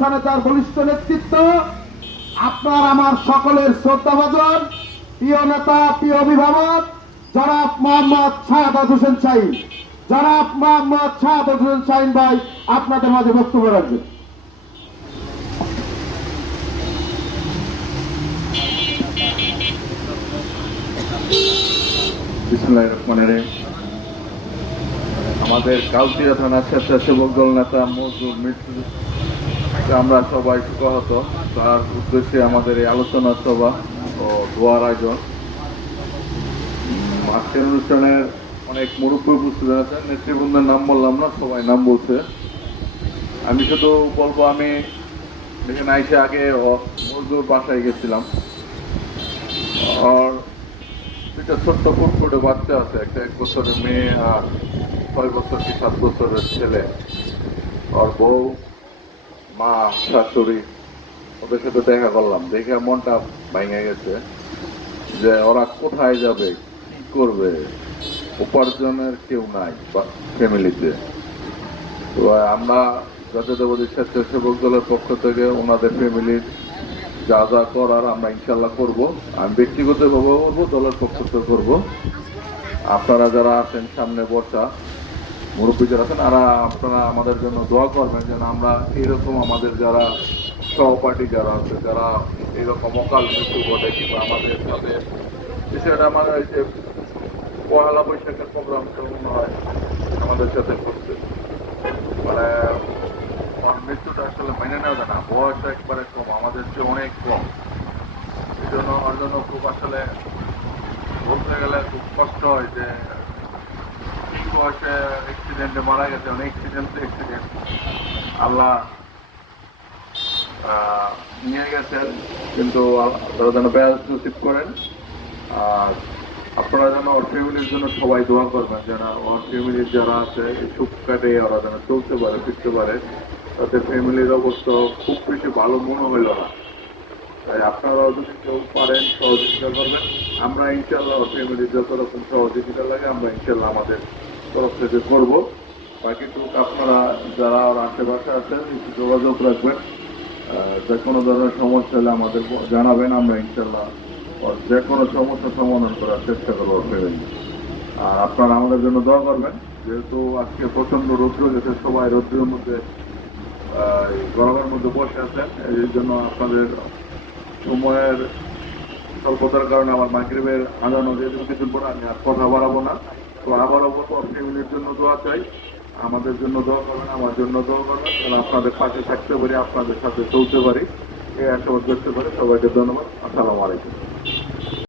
অভ্যুত্থানে তার বলিষ্ঠ নেতৃত্ব, আপনার আমার সকলের শ্রদ্ধাভাজন প্রিয় নেতা, প্রিয় অভিভাবক জনাব মোহাম্মদ শাহাদাত হোসেন শাহীন। জনাব মোহাম্মদ শাহাদাত হোসেন শাহীন ভাই আপনাদের মাঝে বক্তব্য রাখবেন। বিসমিল্লাহির রহমানির রহিম। আমাদের কাউতিয়া থানা স্বেচ্ছাসেবক দল নেতা মজুর মৃত্যু আমরা সবাই শোকাহত। তার উদ্দেশ্যে আমাদের এই আলোচনা সভা ও দোয়ার আয়োজন। আজকের অনুষ্ঠানের অনেক মুরব্বী উপস্থিত আছেন। নেতৃবৃন্দের নাম বললাম না, সবাই নাম বলছে। আমি শুধু বলবো, আমি এখানে আইসে আগে মজুর বাসায় গেছিলাম। আর দুইটা ছোট্ট ফুটফুটে বাচ্চা আছে, একটা 1 বছরের মেয়ে আর 6 বছর কি 7 বছরের ছেলে। ওর বউ, মা, শাশুড়ি, ওদের সাথে দেখা করলাম। দেখে মনটা ভেঙে গেছে যে ওরা কোথায় যাবে, কি করবে। উপার্জনের কেউ নাই ফ্যামিলিতে। তো আমরা জাতীয়তাবাদী স্বেচ্ছাসেবক দলের পক্ষ থেকে ওনাদের ফ্যামিলির যা যা করার আমরা ইনশাল্লাহ করব। আমি ব্যক্তিগতভাবেও করবো, দলের পক্ষ থেকে করবো। আপনারা যারা আছেন সামনে বসা মুরব্বী যারা আছেন, আপনারা আমাদের জন্য দোয়া করবেন যেন আমরা এইরকম আমাদের যারা সহপাঠী যারা আছে, যারা এইরকম অকাল মৃত্যু ঘটে কিংবা আমাদের সাথে বিষয়টা আমাদের এই যে পয়লা বৈশাখের প্রোগ্রাম হয় আমাদের সাথে করছে, মানে মৃত্যুটা আসলে মেনে নেওয়া যায় না। বয়সটা একবারে কম, আমাদের চেয়ে অনেক কম। এই জন্য ওর জন্য খুব আসলে বলতে গেলে খুব কষ্ট হয় যে ঠিক বয়সে অ্যাক্সিডেন্টে মারা গেছে। অনেক অ্যাক্সিডেন্ট আল্লাহ নিয়ে গেছেন, কিন্তু আপনারা যেন ব্যাস নসিব করেন। আর আপনারা যেন ওর ফ্যামিলির জন্য সবাই দোয়া করবেন, যেন ওর ফ্যামিলির যারা আছে এই সুখ কাটে ওরা যেন চলতে পারে, ফিরতে পারে। তাদের ফ্যামিলির অবস্থা খুব বেশি ভালো মনে হইল না। তাই আপনারাও যদি কেউ পারেন সহযোগিতা করবেন। আমরা ইনশাল্লাহ ওর ফ্যামিলির যত রকম সহযোগিতা লাগে আমরা ইনশাল্লাহ আমাদের তরফ থেকে করবো। বাকিটুকু আপনারা যারা ওর আশেপাশে আছেন একটু যোগাযোগ রাখবেন। যে কোনো ধরনের সমস্যা হলে আমাদের জানাবেন, আমরা ইনশাল্লাহ ওর যে কোনো সমস্যা সমাধান করার চেষ্টা করবো ফ্যামিলি। আর আপনারা আমাদের জন্য দোয়া করবেন, যেহেতু আজকে প্রচন্ড রৌদ্র গেছে, সবাই রৌদ্রের মধ্যে গরমের মধ্যে বসে আছেন। এই জন্য আপনাদের সময়ের স্বল্পতার কারণে আমার মাগরিবের আজান হয়ে কিছুদিন পর আমি আর কথা বাড়াবো না। তো আবারও বলবো ফ্যামিলির জন্য দোয়া চাই, আমাদের জন্য দোয়া করবেন, আমার জন্য দোয়া করবেন, যেন আপনাদের পাশে থাকতে পারি, আপনাদের সাথে চলতে পারি, এই আশাবাদ করতে পারি। সবাইকে ধন্যবাদ। আসসালামু আলাইকুম।